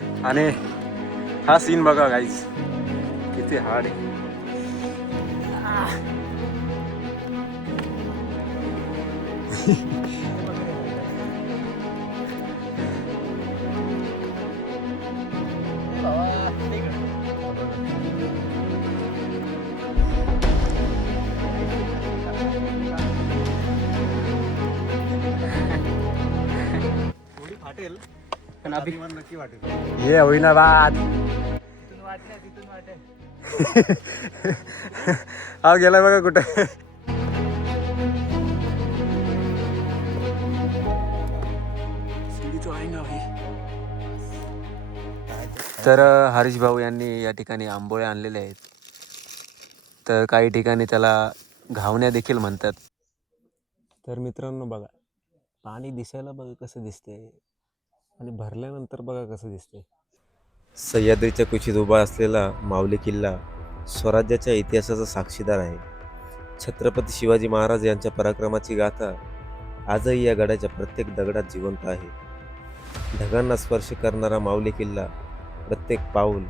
आणि हा सीन बघा गाईज, किती हार्ड आहे. फाटेल पण अभि नक्की वाटेल. ये होईना बाद. तिथून वाटल्या तिथून वाटेल. हा गेला बघा कुठं. तर हरीश भाऊ यांनी या ठिकाणी आंबोळे आणलेले आहेत. तर काही ठिकाणी त्याला घावण्या देखील म्हणतात. तर मित्रांनो बघा, पाणी दिसायला बघा कसं दिसते आणि भरल्यानंतर बघा कसं दिसते. सह्याद्रीच्या कुशीत उभा असलेला माऊली किल्ला स्वराज्याच्या इतिहासाचा साक्षीदार आहे. छत्रपती शिवाजी महाराज यांच्या पराक्रमाची गाथा आजही या गडाच्या प्रत्येक दगडात जिवंत आहे. ढगांना स्पर्श करणारा माऊली किल्ला प्रत्येक पाऊल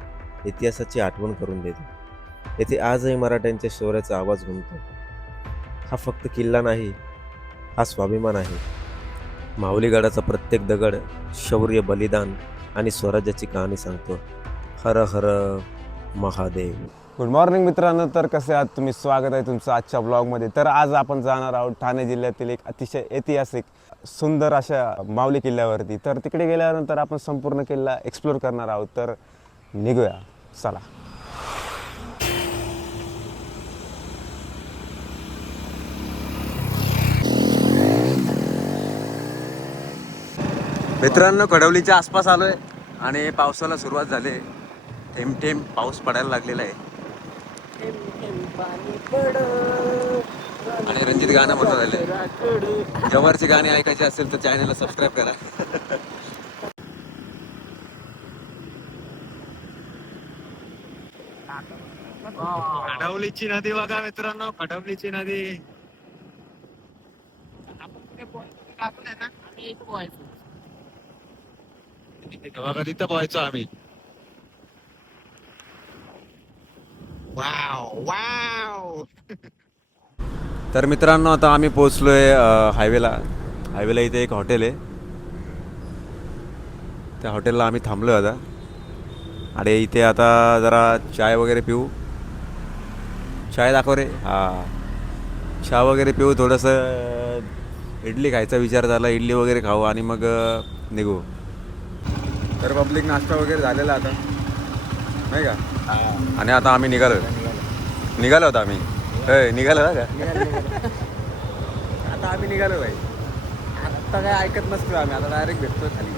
इतिहासाची आठवण करून देतो. येथे आजही मराठ्यांच्या शौर्याचा आवाज घुमतो. हा फक्त किल्ला नाही, हा स्वाभिमान आहे. माऊली गडाचा प्रत्येक दगड शौर्य, बलिदान आणि स्वराज्याची कहाणी सांगतो. हर हर महादेव. गुड मॉर्निंग मित्रांनो. तर कसे आहात तुम्ही? स्वागत आहे तुमचं आजच्या ब्लॉगमध्ये. तर आज आपण जाणार आहोत ठाणे जिल्ह्यातील एक अतिशय ऐतिहासिक सुंदर अशा माऊली किल्ल्यावरती. तर तिकडे गेल्यानंतर आपण संपूर्ण किल्ला एक्सप्लोर करणार आहोत. तर निघूया, चला. मित्रांनो, कडवलीच्या आसपास आलोय आणि पावसाला सुरुवात झाली. थेंब थेंब पाऊस पडायला लागलेला आहे. आणि रणजित गाणं म्हणून राहिले. जवळची गाणी ऐकायची असेल तर चॅनलला सबस्क्राईब करा. खडवलीची नदी बघा मित्रांनो, खडवलीची नदी. बघा तिथं पोहायचो आम्ही. Wow wow. तर मित्रांनो, आता आम्ही पोहोचलोय हायवेला इथे एक हॉटेल आहे. त्या हॉटेलला आम्ही थांबलो आता. आणि इथे आता जरा चाय वगैरे पिऊ. चाय दाखव रे. हां, चहा वगैरे पिऊ. थोडंसं इडली खायचा विचार झाला. इडली वगैरे खाऊ आणि मग निघू. तर पब्लिक नाश्ता वगैरे झालेला आता, नाही का? आणि आता आम्ही निघालो होतो आम्ही. निघालो का? आता आम्ही निघालो भाई. आता काय ऐकत नसतो आम्ही. आता डायरेक्ट भेटतो खाली.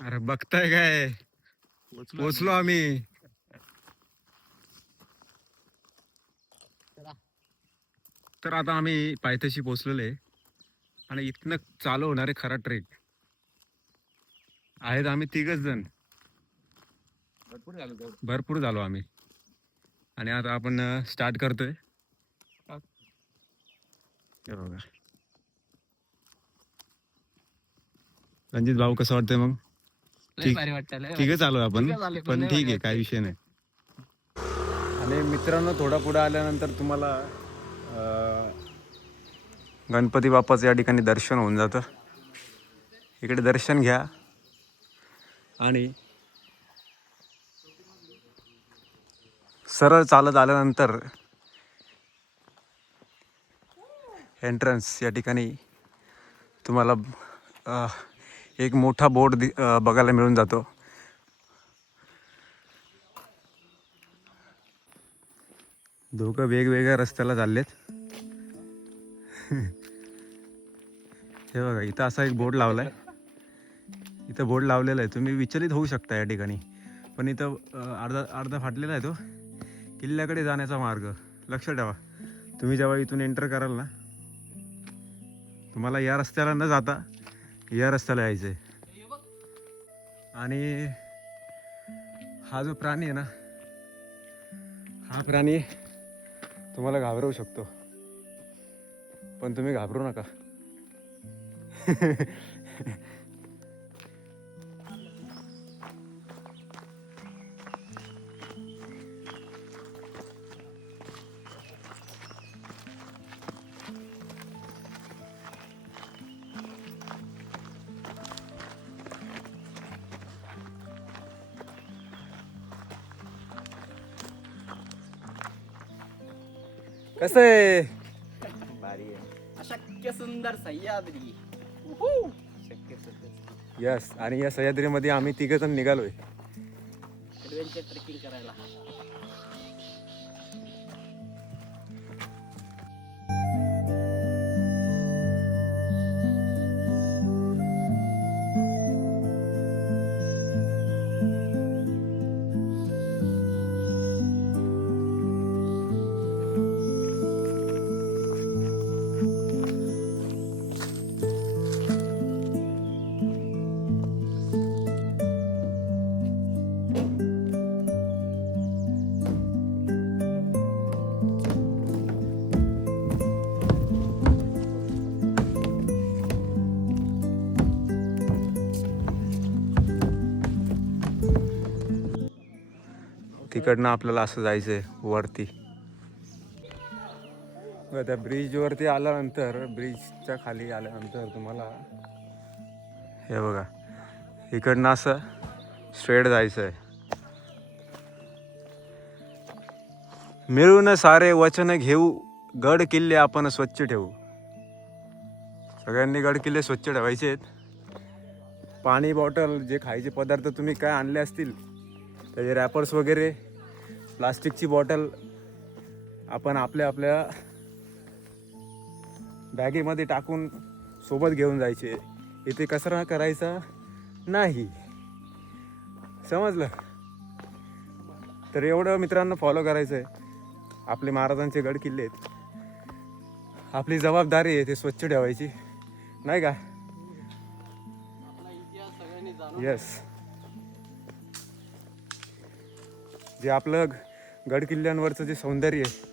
अरे बघताय काय, पोचलो आम्ही. तर आता आम्ही पायथ्याशी पोचलेलो आहे आणि इथनं चालू होणारे खरा ट्रेक आहेत. आम्ही 3 जण, भरपूर झालो आम्ही. आणि आता आपण स्टार्ट करतोय. हे बघा रणजित भाऊ, कसं वाटतंय मग? ठीक चालू आहे आपण, पण ठीक आहे, काही विषय नाही. आणि मित्रांनो, थोडा पुढे आल्यानंतर तुम्हाला गणपती बाप्पाचं या ठिकाणी दर्शन होऊन जातं. इकडे दर्शन घ्या आणि सरळ चालत आल्यानंतर एंट्रन्स या ठिकाणी तुम्हाला एक मोठा बोर्ड बघायला मिळून जातो. दोघं वेगवेगळ्या रस्त्याला चाललेत. हे बघा, इथं असा एक बोर्ड लावलाय. इथं बोर्ड लावलेला आहे, तुम्ही विचलित होऊ शकता या ठिकाणी. पण इथं अर्धा अर्धा फाटलेला आहे तो किल्ल्याकडे जाण्याचा मार्ग. लक्ष ठेवा, तुम्ही जेव्हा इथून एंटर कराल ना, तुम्हाला या रस्त्याला न जाता या रस्त्याला यायचं आहे. आणि हा जो प्राणी आहे ना, हा प्राणी तुम्हाला घाबरवू शकतो, पण तुम्ही घाबरू नका. कसं आहे? भारी आहे. अशक्य सुंदर सह्याद्री. शक्य सुंदर यस. आणि या सह्याद्रीमध्ये आम्ही तिघं जण निघालोय. ॲडव्हेंचर ट्रेकिंग करायला. तिकडनं आपल्याला असं जायचं आहे वरती. त्या ब्रिजवरती आल्यानंतर, ब्रिजच्या खाली आल्यानंतर तुम्हाला हे बघा, इकडनं असं स्ट्रेट जायचं आहे. मिळून सारे वचन घेऊ, गड किल्ले आपण स्वच्छ ठेवू. सगळ्यांनी गड किल्ले स्वच्छ ठेवायचे आहेत. पाणी बॉटल, जे खायचे पदार्थ तुम्ही काय आणले असतील, त्याचे रॅपर्स वगैरे, प्लास्टिकची बॉटल आपण आपल्या आपल्या बॅगेमध्ये टाकून सोबत घेऊन जायचे. इथे कचरा करायचा नाही, समजलं? तर एवढं मित्रांनो फॉलो करायचं आहे. आपले महाराजांचे गड किल्ले आहेत, आपली जबाबदारी आहे ते स्वच्छ ठेवायची, नाही का? आपला इतिहास सगळ्यांनी जाणून येस. जे आपलं गड किल्ल्यांवरचं जे सौंदर्य आहे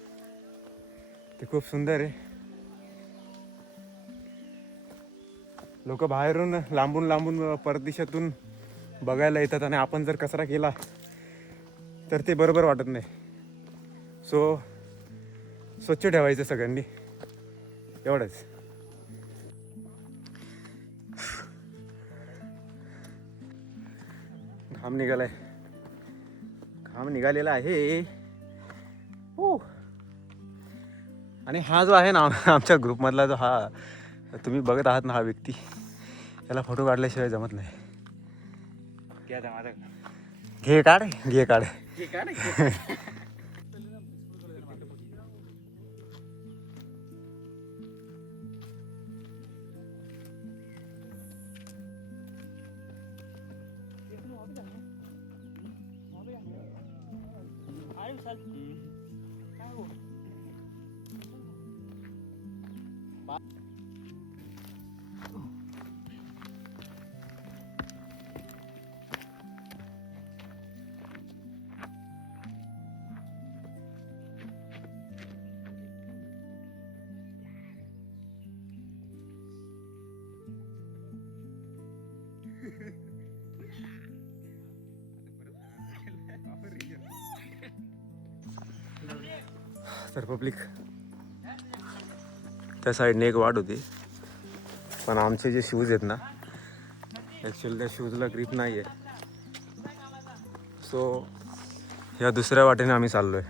ते खूप सुंदर आहे. लोक बाहेरून लांबून लांबून परदेशातून बघायला येतात, आणि आपण जर कचरा केला तर ते बरोबर वाटत नाही. सो स्वच्छ ठेवायचं सगळ्यांनी, एवढंच. घाम निघालाय, घाम निघालेला आहे. हो. आणि हा जो आहे ना आमच्या ग्रुपमधला, जो हा तुम्ही बघत आहात ना, हा व्यक्ती, याला फोटो काढल्याशिवाय जमत नाही. घे काढ, घे काढ. ठीक आहे ना. तर पब्लिक, त्या साईडने एक वाट होती, पण आमचे जे शूज आहेत ना, ॲक्च्युअली त्या शूजला ग्रीप नाही आहे. सो ह्या दुसऱ्या वाटेने आम्ही चाललो आहे.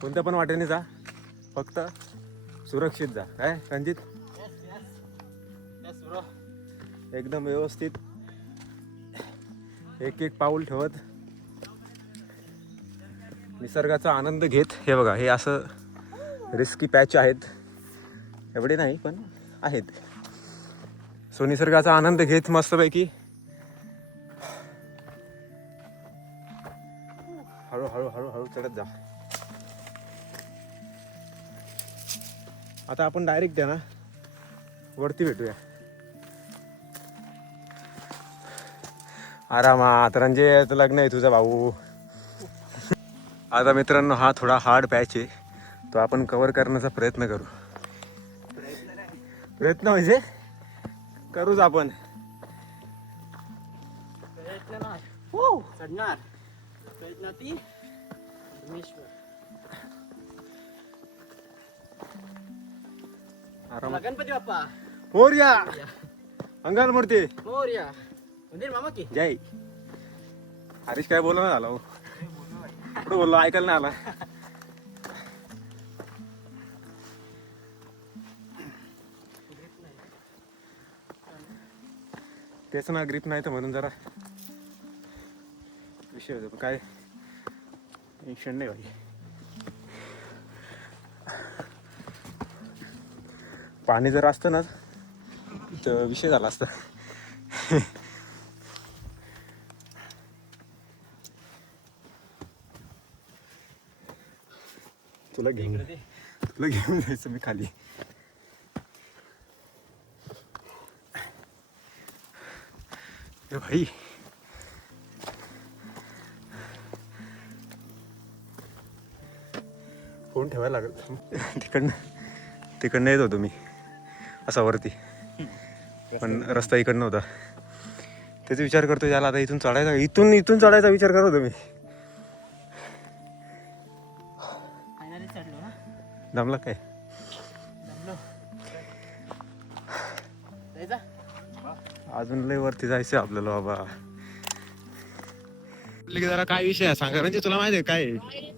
कोणत्या पण वाटेने जा, फक्त सुरक्षित जा. काय रणजित? Yes, bro. एकदम व्यवस्थित, एक एक पाऊल ठेवत, निसर्गाचा आनंद घेत. हे बघा, हे असं रिस्की पॅच आहेत, एवढे नाही पण आहेत. सो निसर्गाचा आनंद घेत मस्तपैकी हळू हळू हळू हळू चढत जा. आता आपण डायरेक्ट आहे ना वरती भेटूया आरामात. रंजित लग्न आहे तुझा भाऊ. आता मित्रांनो हा थोडा हार्ड पॅच आहे, तो आपण कव्हर करण्याचा प्रयत्न करू. प्रयत्न म्हणजे करूच आपण. चढणार प्रयत्नाती परमेश्वर. आरामात. गणपती बाप्पा मोरया अंगाल मूर्ती मोरया. मंदिर मामा की जय. हरीश काय बोलणं झाला हो, कुठं बोललो ऐकायला नाही आला. तेच ना, ग्रीप नाही तर म्हणून जरा विषय होतो. काय टेन्शन नाही भाई. पाणी जर असतं ना तर विषय झाला असता. तुला घेऊन जायचं मी खाली. ए भाई फोन ठेवायला लागल. तिकडनं येत होतो मी असा वरती, पण रस्ता इकडनं होता. त्याचा विचार करतो याला आता इथून चढायचा, इथून चढायचा विचार करत होतो मी. फायनली चढलो ना. दमला काय? जमलो. जायचा अजून लय वरती जायचं आपल्याला बाबा. जरा काय विषय आहे सांगा, म्हणजे तुला माहिती आहे काय आहे?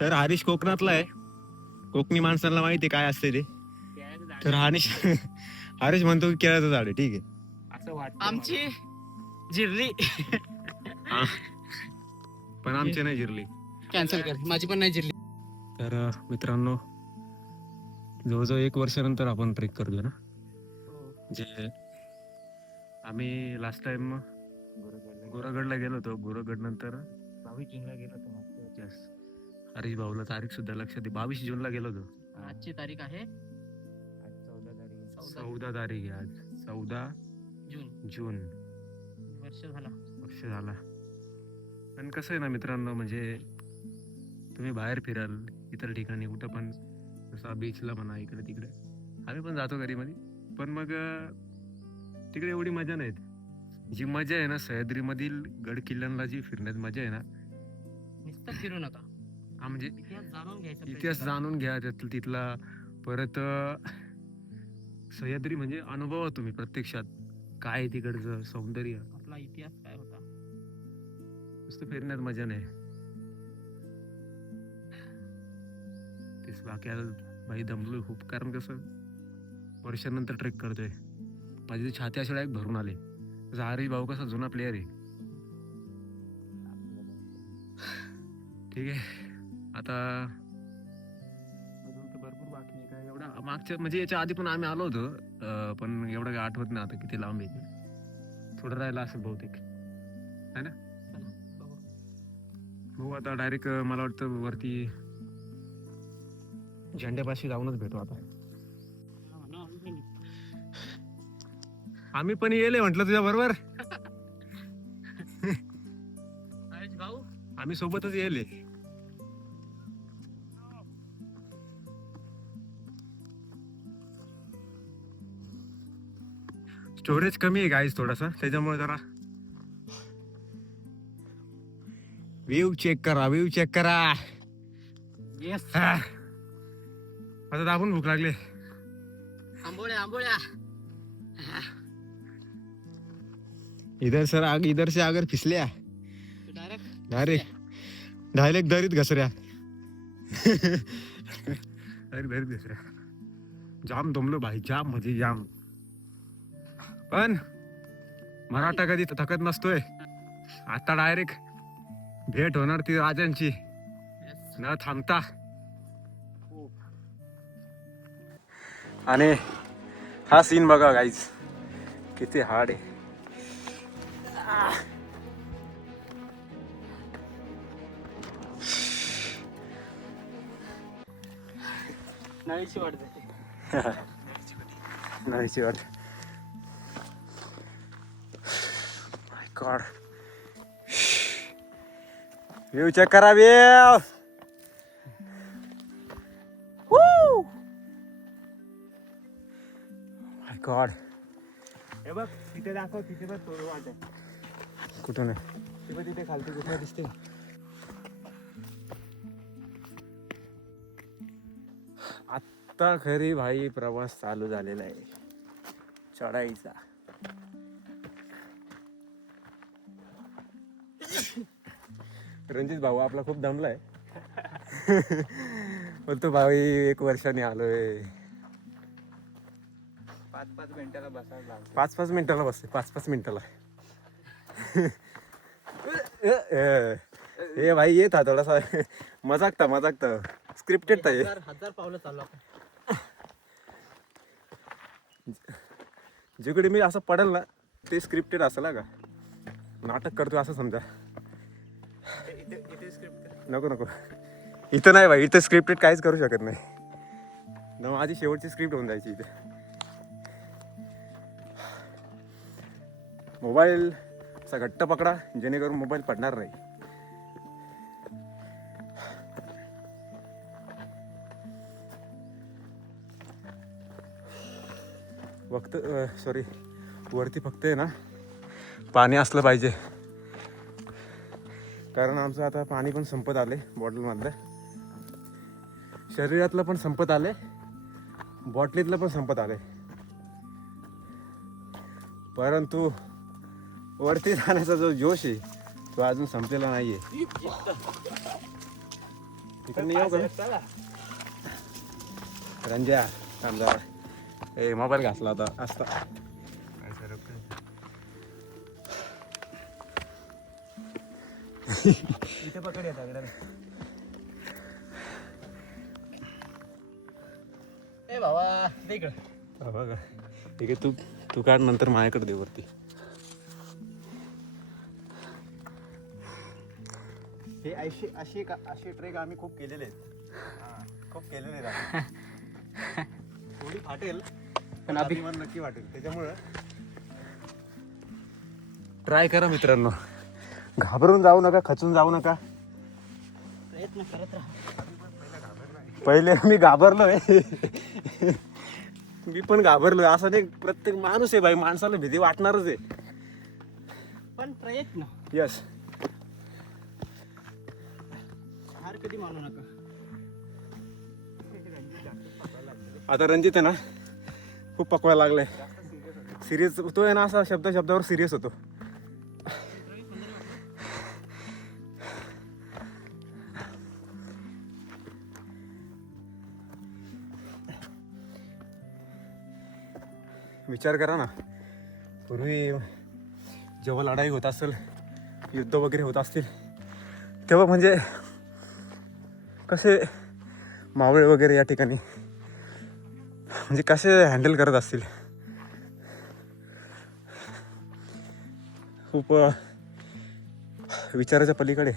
तर हरीश कोकणातला आहे, कोकणी माणसांना माहिती आहे काय असते ते. तर हरीश म्हणतो की केळाचं झाड आहे. ठीक आहे, असं वाटतं आमची जिरली. पण आमची नाही जिरली. कॅन्सल कर, माझी पण नाही जिरली. तर मित्रांनो जवळजवळ 1 वर्षानंतर आपण ट्रेक करतोय ना. जे आम्ही लास्ट टाइम गोरागडला गेलो होतो. गोरागड नंतर 22 जूनला गेलो होतो. यस, हरीश भाऊला तारीख सुद्धा लक्षात आहे. 22 जूनला गेलो होतो. आजची तारीख आहे 14 तारीख आहे आज. 14 जून. वर्ष झाला. पण कसं आहे ना मित्रांनो, म्हणजे तुम्ही बाहेर फिराल इतर ठिकाणी कुठं पण, जसं बीचला म्हणा इकडे तिकडे आम्ही पण जातो कधीमध्ये, पण मग तिकडे एवढी मजा नाहीत. जी मजा आहे ना सह्याद्रीमधील गड किल्ल्यांना जी फिरण्यात मजा आहे ना, नुसतं फिरू नका, हा म्हणजे इतिहास जाणून घ्यायचा इतिहास जाणून घ्या तिथला. परत सह्याद्री म्हणजे अनुभवा तुम्ही प्रत्यक्षात काय आहे तिकडचं सौंदर्य. आपला इतिहास काय होता. नुसतं फिरण्यात मजा नाही. तेच बाकी भाई दमलोय खूप, कारण कसं वर्षानंतर ट्रेक करतोय. माझी छाती अशा डायरेक्ट भरून आले. हरीश भाऊ कसा जुना प्लेअर आहे. ठीक आहे, आता अजून तर भरपूर बाकी आहे. काय एवढा मागच्या म्हणजे याच्या आधी पण आम्ही आलो होतो, पण एवढं काय आठवत नाही आता किती लांब आहे. थोडं राहिलं असेल बहुतेक, है ना. हो आता डायरेक्ट मला वाटतं वरती झेंड्यापाशी जाऊनच भेटू आता. आम्ही पण येले म्हटलं तुझ्या बरोबर. भाऊ आम्ही सोबतच येले. स्टोरेज कमी आहे गाईज थोडासा, त्याच्यामुळे जरा व्ह्यू चेक करा. येस. आता दाबून भूक लागले. आंबोळ्या इधर से अगर फिसल्या डायरेक्ट दरीत घसऱ्या. जाम दमलो भाई, जाम म्हणजे जाम. पण मराठा कधी थकत नसतोय. आता डायरेक्ट भेट होणार ती राजांची. न थांबता. आणि हा सीन बघा गाईज, किती हार्ड आहे. नळीची वाट जाते. नाहीची वाट. माय गॉड. व्ह्यू चेक करा व्ह्यू. माय गॉड. हे बघ तिथे दाखव, तिथे बघ थोडं वाट आहे. कुठून आहे? ते बघ तिथे खालती कुठे दिसते. आता खरी भाई प्रवास चालू झालेला आहे चढाईचा. रणजित भाऊ आपला खूप दमलाय. बोलतो भाई 1 वर्षाने आलोय. 5-5 मिनिटाला बसायला लागतं. 5-5 मिनिटाला बसते, 5-5 मिनिटाला. ए भाई ये था थोडासा मजाक था स्क्रिप्टेड था ये. हजार पावलं चालू आपण. जिकडे मी असं पडेल ना ते स्क्रिप्टेड असेल का, नाटक करतोय असं समजा. इथे स्क्रिप्ट नको नको, इथं नाही भाई, इथं स्क्रिप्टेड काहीच करू शकत नाही ना. माझी शेवटची स्क्रिप्ट होऊन जायची इथे. मोबाईल असा घट्ट पकडा जेणेकरून मोबाईल पडणार नाही. फक्त सॉरी, वरती फक्त आहे ना पाणी असलं पाहिजे, कारण आमचं आता पाणी पण संपत आले बॉटलमधलं. शरीरातलं पण संपत आले, बॉटलीतलं पण संपत आले. परंतु वरती जाण्याचा जो जोश आहे तो अजून संपलेला नाहीये. इकडे येऊ का रंजा? समजा ए मोबाईल घासला होता असता. इथे पकड येतात. ए बाबा दे इकडं. बघा ठीक आहे, तू काढ, नंतर माझ्याकडे दे वरती. हे असे ट्रेक आम्ही खूप केलेले आहेत. खूप केलेले आहेत. थोडी फाटेल पण अभिमान नक्की वाटेल. त्याच्यामुळं ट्राय करा मित्रांनो, घाबरून जाऊ नका, खचून जाऊ नका. प्रयत्न करत राहा. पहिले मी घाबरलोय. मी पण घाबरलोय. असं नाही, प्रत्येक माणूस आहे भाई, माणसाला भीती वाटणारच आहे. पण प्रयत्न, यस. हार कधी मानू नका. आता रणजित आहे ना खूप पकवायला लागलाय. सिरियस तो आहे ना, असा शब्दावर सिरियस होतो. विचार करा ना, पूर्वी जेव्हा लढाई होत असेल, युद्ध वगैरे होत असतील, तेव्हा म्हणजे कसे मावळे वगैरे या ठिकाणी म्हणजे कसे हँडल करत असतील. खूप विचाराच्या पलीकडे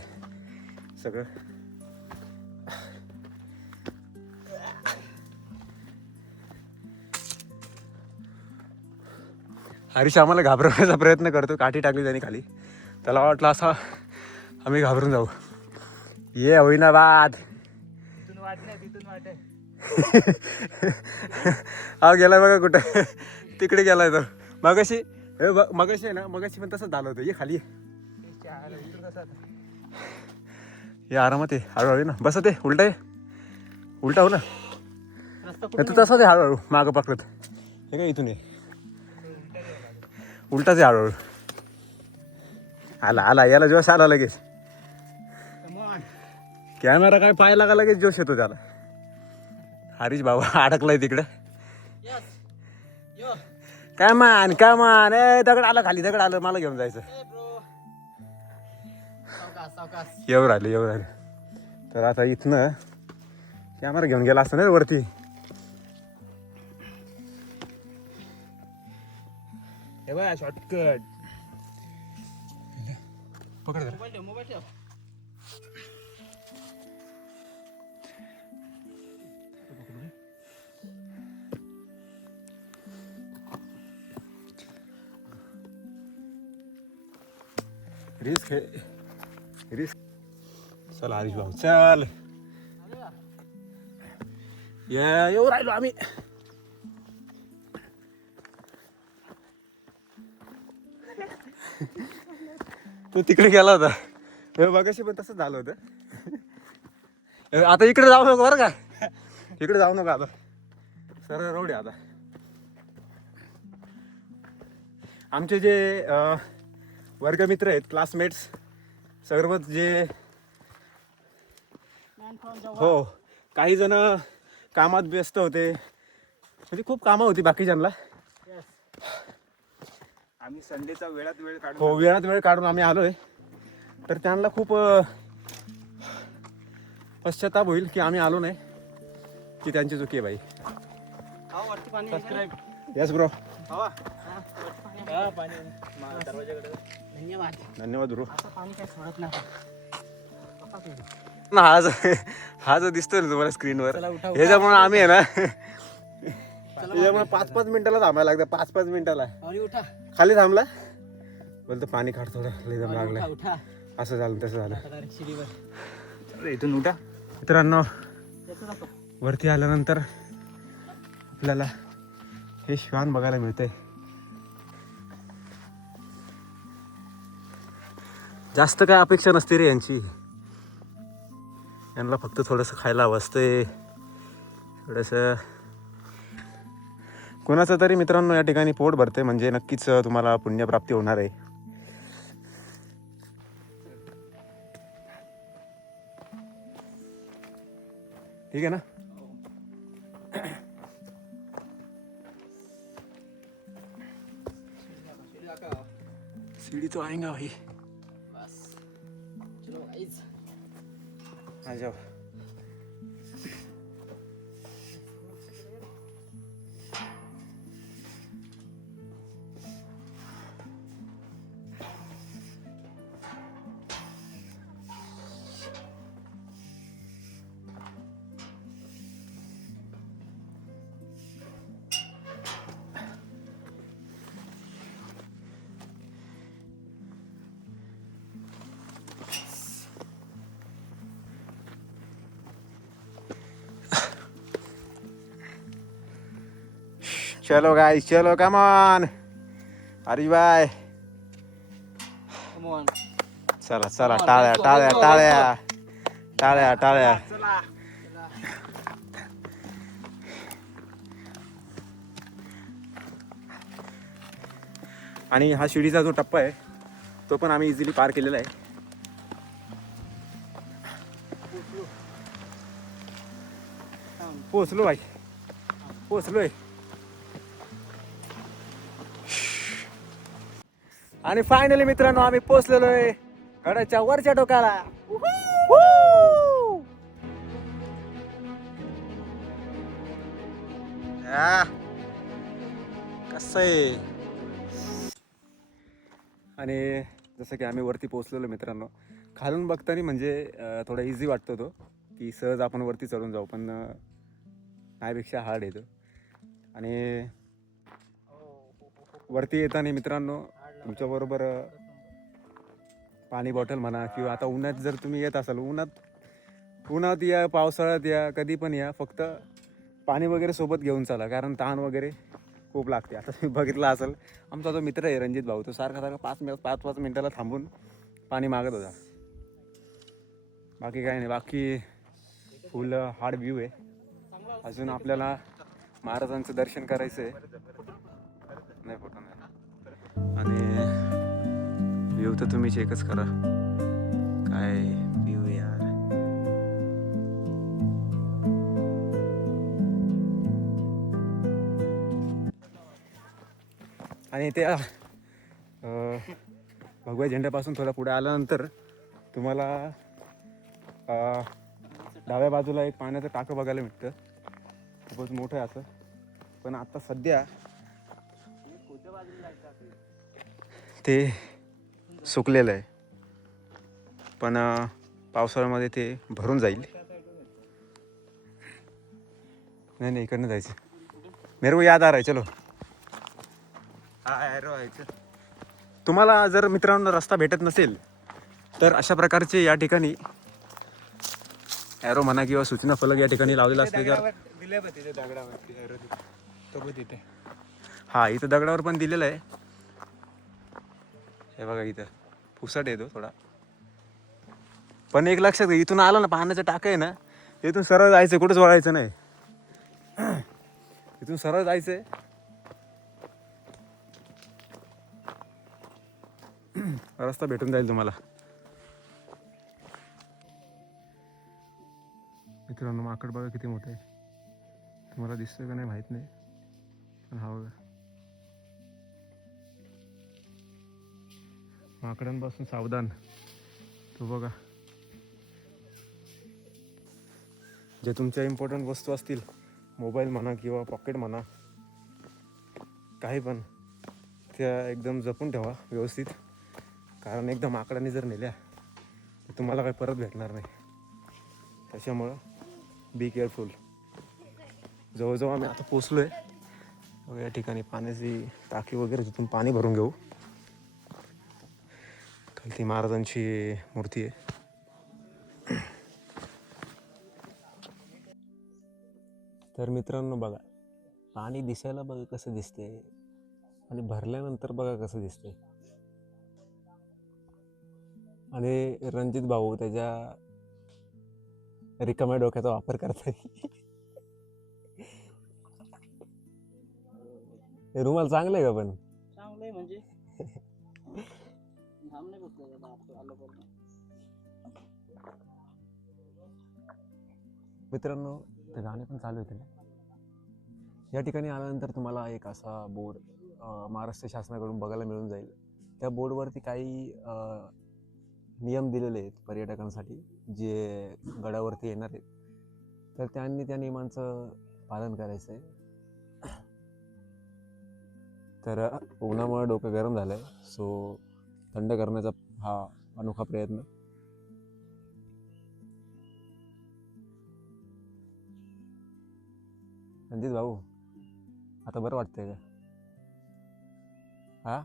सगळं. हरीश आम्हाला घाबरवण्याचा प्रयत्न करतो. काठी टाकली त्याने खाली, त्याला वाटलं असा आम्ही घाबरून जाऊ. ये होईनाबाद. तिथून वाट नाही, तिथून वाट आहे. हा गेलाय बघा कुठं, तिकडे गेलाय तो. मगाशी आहे ना, मगाशी पण तसंच झालं होतं. ये खाली ये, आरामात आहे, हळूहळू ना. बस ते उलटा आहे, उलटा हो ना. रस्ता तू तसाच आहे हळूहळू मागं पकडत. हे काय इथून आहे, उलटाच आहे हळूहळू. आला याला जोश आला लगेच. कॅमेरा काय पाहायला का लगेच जोश येतो त्याला. हरीश भाऊ अडकलाय तिकडे. काय मान ए दगड आलं खाली, दगड आलं, मला घेऊन जायचं. एवढं आलं तर आता इथनं कॅमेरा घेऊन गेला असतं ना रे वरती. हे बघा शॉर्टकट पकड जरा. मोबाईल ठेव, मोबाईल ठेव. रिस्क आहे रिस्क. चल हरीश भाऊ चल. येऊ राहिलो आम्ही. तू तिकडे गेला होता. बघाशी पण तसंच झालं होतं. आता इकडे जाऊ नको बरं का. इकडे जाऊ नका आता, सरळ रोड आहे आता. आमचे जे वर्गमित्र आहेत, क्लासमेट्स सर्वच जे Man from Java. हो, काही जण कामात व्यस्त होते, म्हणजे खूप कामं होती बाकीच्यांना. Yes. आम्ही संडेचा वेळात वेळ काढून हो, वेळात वेळ काढून आम्ही आलोय. तर त्यांना खूप पश्चाताप होईल की आम्ही आलो नाही, की त्यांची चुकी आहे भाई. हा, वरती पाणी आहे का? Yes bro. हवा? हा, वरती पाणी आहे. पाणी दरवाजाकडे. धन्यवाद. धन्यवाद ब्रो. असं पाणी काही सोडत नाही. पप्पा पिढी. हा जो दिसतोय ना तुम्हाला स्क्रीनवर, चला, उठा, उठा. ह्याच्यामुळे आम्ही आहे ना त्याच्यामुळे 5-5 मिनिटाला थांबायला लागतं. 5-5 मिनिटाला अरे उठा. खाली थांबला बोलतो पाणी काढ थोडं, लय दम अरे लागलाय. उठा, उठा. असं झालं तसं झालं. आता direct शिडीवर. इथून उठा. मित्रांनो, त्याचं दाखव. वरती आल्यानंतर आपल्याला हे श्वान बघायला मिळतंय. जास्त काय अपेक्षा नसते रे यांची. यांना फक्त थोडंसं खायला हवं असतंय, थोडंसं. कोणाचं तरी मित्रांनो या ठिकाणी पोट भरते म्हणजे नक्कीच तुम्हाला पुण्यप्राप्ती होणार आहे. ठीक आहे ना. शिडी दाखव. सीढ़ी तो आएगा भाई. बस. चलो guys. आ जाओ. चलो गाइस, चलो कम ऑन. हरीश भाई Come on. चला चला. Come on, टाळ्या let's go, टाळ्या let's go, टाळ्या टाळ्या टाळ्या. चला. आणि हा शिडीचा जो टप्पा आहे तो पण आम्ही इझिली पार केलेला आहे. पोचलो भाई, पोचलोय. आणि फायनली मित्रांनो आम्ही पोचलेलो आहे गडाच्या वरच्या टोकाला. कसं आहे. आणि जसं की आम्ही वरती पोचलेलो मित्रांनो, खालून बघताना म्हणजे थोडा इझी वाटतो तो, की सहज आपण वरती चढून जाऊ, पण त्यापेक्षा हार्ड येतो. आणि वरती येताना मित्रांनो तुमच्याबरोबर पाणी बॉटल म्हणा, किंवा आता उन्हात जर तुम्ही येत असाल, उन्हात या, पावसाळ्यात या, कधी पण या, फक्त पाणी वगैरे सोबत घेऊन चला, कारण तहान वगैरे खूप लागते. आता तुम्ही बघितलं असेल, आमचा जो मित्र आहे रणजित भाऊ, तो सारखा 5-5 मिनिटाला थांबून पाणी मागत होता. बाकी काही नाही, बाकी फुल हार्ड व्ह्यू आहे. अजून आपल्याला महाराजांचं दर्शन करायचं आहे. नाही फोटो नाही. आणि व्ह्यू तर तुम्ही चेकच करा, काय व्ह्यू यार. आणि त्या भगव्या झेंड्यापासून थोडा पुढे आल्यानंतर तुम्हाला डाव्या बाजूला एक पाण्याचं टाकं बघायला भेटतं, खूपच मोठं आहे असं. पण आता सध्या ते सुकलेलं आहे, पण पावसाळ्यामध्ये ते भरून जाईल. नहीं नहीं इकडनं जायचं, मेरे को याद आ रहा है, चलो. तुम्हाला जर मित्रांनो रस्ता भेटत नसेल तर अशा प्रकारचे या ठिकाणी ॲरो म्हणा किंवा सूचना फलक या ठिकाणी लावलेला असते तर तिथे हा इथं दगडावर पण दिलेलं आहे. हे बघा इथं पुसट येतो थोडा, पण एक लक्षात घ्या, इथून आलं ना पाण्याचं टाकं आहे ना, इथून सरळ जायचं, कुठंच वळायचं नाही. इथून सरळ जायचंय. रस्ता भेटून जाईल तुम्हाला. मित्रांनो माकड बघा किती मोठं आहे, तुम्हाला दिसतंय का नाही माहित नाही, पण हा बघा. माकडांपासून सावधान. तो बघा, जे तुमच्या इम्पॉर्टंट वस्तू असतील, मोबाईल म्हणा किंवा पॉकेट म्हणा, काही पण, त्या एकदम जपून ठेवा व्यवस्थित, कारण एकदा माकडाने जर नेल्या तर तुम्हाला काही परत भेटणार नाही. त्याच्यामुळं बी केअरफुल. जवळजवळ आम्ही आता पोचलो आहे. या ठिकाणी पाण्याची टाकी वगैरे, तिथून पाणी भरून घेऊ. खालती महाराजांची मूर्ती आहे. तर मित्रांनो बघा, पाणी दिसायला बघा कसं दिसते आणि भरल्यानंतर बघा कसं दिसते. आणि रणजित भाऊ त्याच्या रिकाम्या डोक्याचा वापर करतात. हे रुमाल चांगलं आहे का पण? चांगलं आहे म्हणजे घाम नाही बसला त्याला, आता आलं पण. मित्रांनो ते गाणे पण चालू होते ना. या ठिकाणी आल्यानंतर तुम्हाला एक असा बोर्ड महाराष्ट्र शासनाकडून बघायला मिळून जाईल. त्या बोर्डवरती काही नियम दिलेले आहेत पर्यटकांसाठी जे गडावरती येणार आहेत, तर त्यांनी त्या नियमांचं पालन करायचं आहे. तर उन्हामुळे डोकं गरम झालं आहे, सो थंड करण्याचा हा अनोखा प्रयत्न. रणजित भाऊ आता बरं वाटतंय का? हा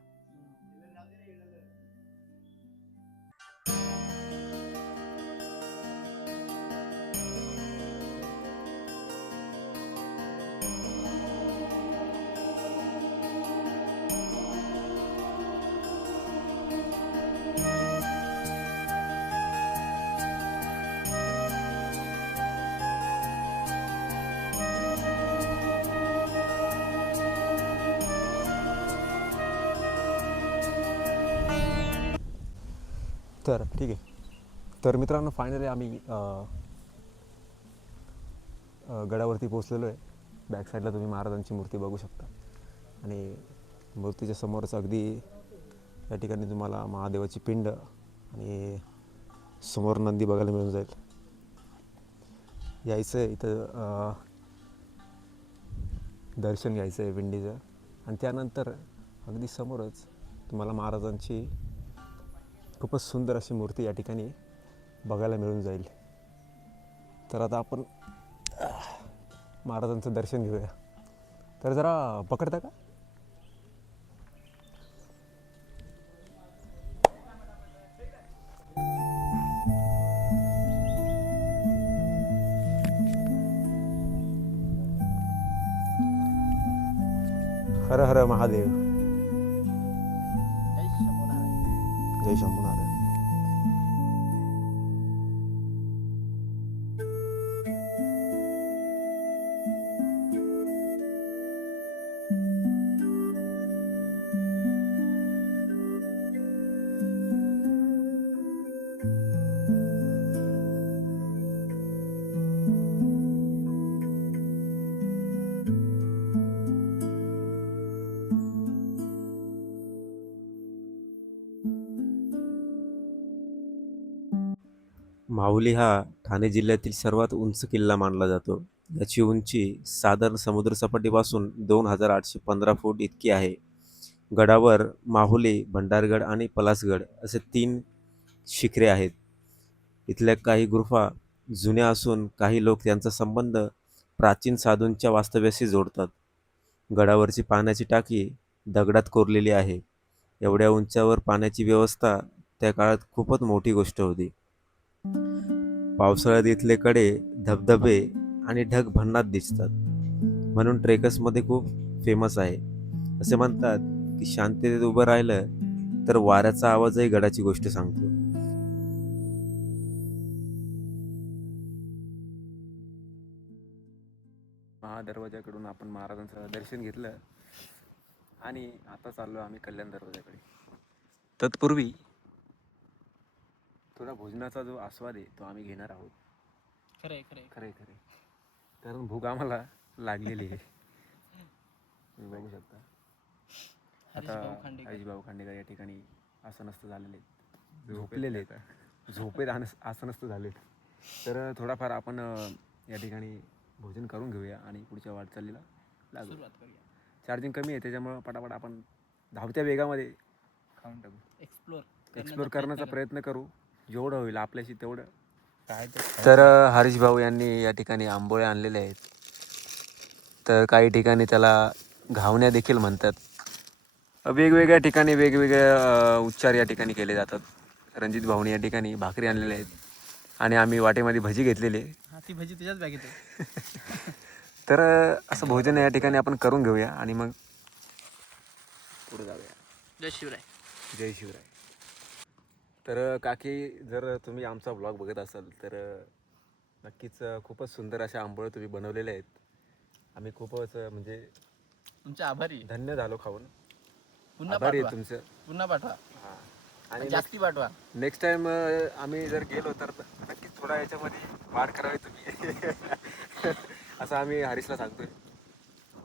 तर ठीक आहे. तर मित्रांनो फायनली आम्ही गडावरती पोचलेलो आहे. बॅक साईडला तुम्ही महाराजांची मूर्ती बघू शकता आणि मूर्तीच्या समोरच अगदी या ठिकाणी तुम्हाला महादेवाची पिंड आणि समोर नंदी बघायला मिळून जाईल. यायचं आहे इथं दर्शन घ्यायचं आहे पिंडीचं, आणि त्यानंतर अगदी समोरच तुम्हाला महाराजांची खूपच सुंदर अशी मूर्ती या ठिकाणी बघायला मिळून जाईल. तर आता आपण महाराजांचं दर्शन घेऊया. तर जरा पकडता का? हर हर महादेव. जय शंभूनारायण. जय शंभूनारायण. माऊली हा ठाणे जिल्ह्यातील सर्वात उंच किल्ला मानला जातो. याची उंची साधारण समुद्रसपाटीपासून 2815 फूट इतकी आहे. गडावर माहुली, भंडारगड आणि पलासगड असे 3 शिखरे आहेत. इथल्या काही गुंफा जुन्या असून काही लोक त्यांचा संबंध प्राचीन साधूंच्या वास्तव्याशी जोडतात. गडावरची पाण्याची टाकी दगडात कोरलेली आहे. एवढ्या उंचावर पाण्याची व्यवस्था त्या काळात खूपच मोठी गोष्ट होती. पावसाळ्यात इथले कडे धबधबे आणि ढग भन्नाट दिसतात. म्हणून ट्रेकर्समध्ये खूप फेमस आहे. असे म्हणतात की शांततेत उभं राहिलं तर वाऱ्याचा आवाजही गडाची गोष्ट सांगतो. महादरवाजाकडून आपण महाराजांचं दर्शन घेतलं आणि आता चाललो आम्ही कल्याण दरवाजाकडे. तत्पूर्वी थोडा भोजनाचा जो आस्वाद आहे तो आम्ही घेणार आहोत. खरंय खरंय. खरे खरे कारण भूक आम्हाला लागलेली आहे. तुम्ही बघू शकता हरीशभाऊ खांडेकर. हरीशभाऊ खांडेकर या ठिकाणी आसनस्थ झालेले आहेत, झोपलेले आहेत, झोपेत आसनस्थ झालेत. तर थोडाफार आपण या ठिकाणी भोजन करून घेऊया आणि पुढच्या वाटचालीला लागू. सुरुवात करूया. चार्जिंग कमी आहे त्याच्यामुळं पटापट आपण धावत्या वेगामध्ये खाऊन टाकू. एक्सप्लोर करण्याचा प्रयत्न करू जेवढं होईल आपल्याशी तेवढं. तर हरीश भाऊ यांनी या ठिकाणी आंबोळे आणलेले आहेत. तर काही ठिकाणी त्याला घावण्या देखील म्हणतात. वेगवेगळ्या ठिकाणी वेगवेगळे उच्चार या ठिकाणी केले जातात. रणजित भाऊनी या ठिकाणी भाकरी आणलेल्या आहेत आणि आम्ही वाटेमध्ये भजी घेतलेली आहे. हा ती भजी तुझ्याच बॅगेत आहे. तर असं भोजन या ठिकाणी आपण करून घेऊया आणि मग पुढे जाऊया. जय शिवराय. जय शिवराय. तर काकी, जर तुम्ही आमचा व्लॉग बघत असाल तर नक्कीच खूपच सुंदर अशा आंबोळे तुम्ही बनवलेले आहेत. आम्ही खूपच म्हणजे तुमच्या आभारी आहे. धन्य झालो खाऊन. पुन्हा आभारी आहे पाठवा. तुमचं. पुन्हा पाठवा हां. आणि आणि जास्ती पाठवा. नेक्स्ट टाइम आम्ही जर गेलो तर नक्कीच थोडा याच्यामध्ये वाढ करावी तुम्ही असं आम्ही हरीशला सांगतोय.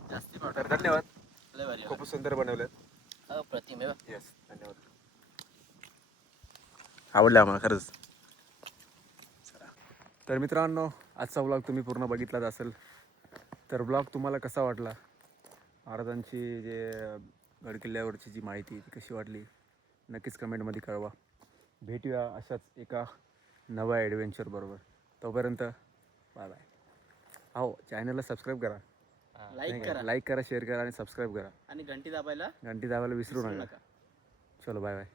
जास्ती पाठवा. तर धन्यवाद. लय भारी आहे. खूप सुंदर बनवलं. अप्रतिम आहे बा. येस, धन्यवाद. आवडलं आम्हाला खरंच. तर मित्रांनो, आजचा व्लॉग तुम्ही पूर्ण बघितलाच असेल. तर व्लॉग तुम्हाला कसा वाटला, महाराजांची जे गडकिल्ल्यावरची जी माहिती ती कशी वाटली नक्कीच कमेंटमध्ये कळवा. भेटूया अशाच एका नव्या ॲडव्हेंचर बरोबर. तोपर्यंत बाय बाय. हो, चॅनलला सबस्क्राईब करा, लाईक करा लाईक करा, शेअर करा आणि सबस्क्राईब करा. आणि घंटी दाबायला घंटी दाबायला विसरू नका. चलो बाय बाय.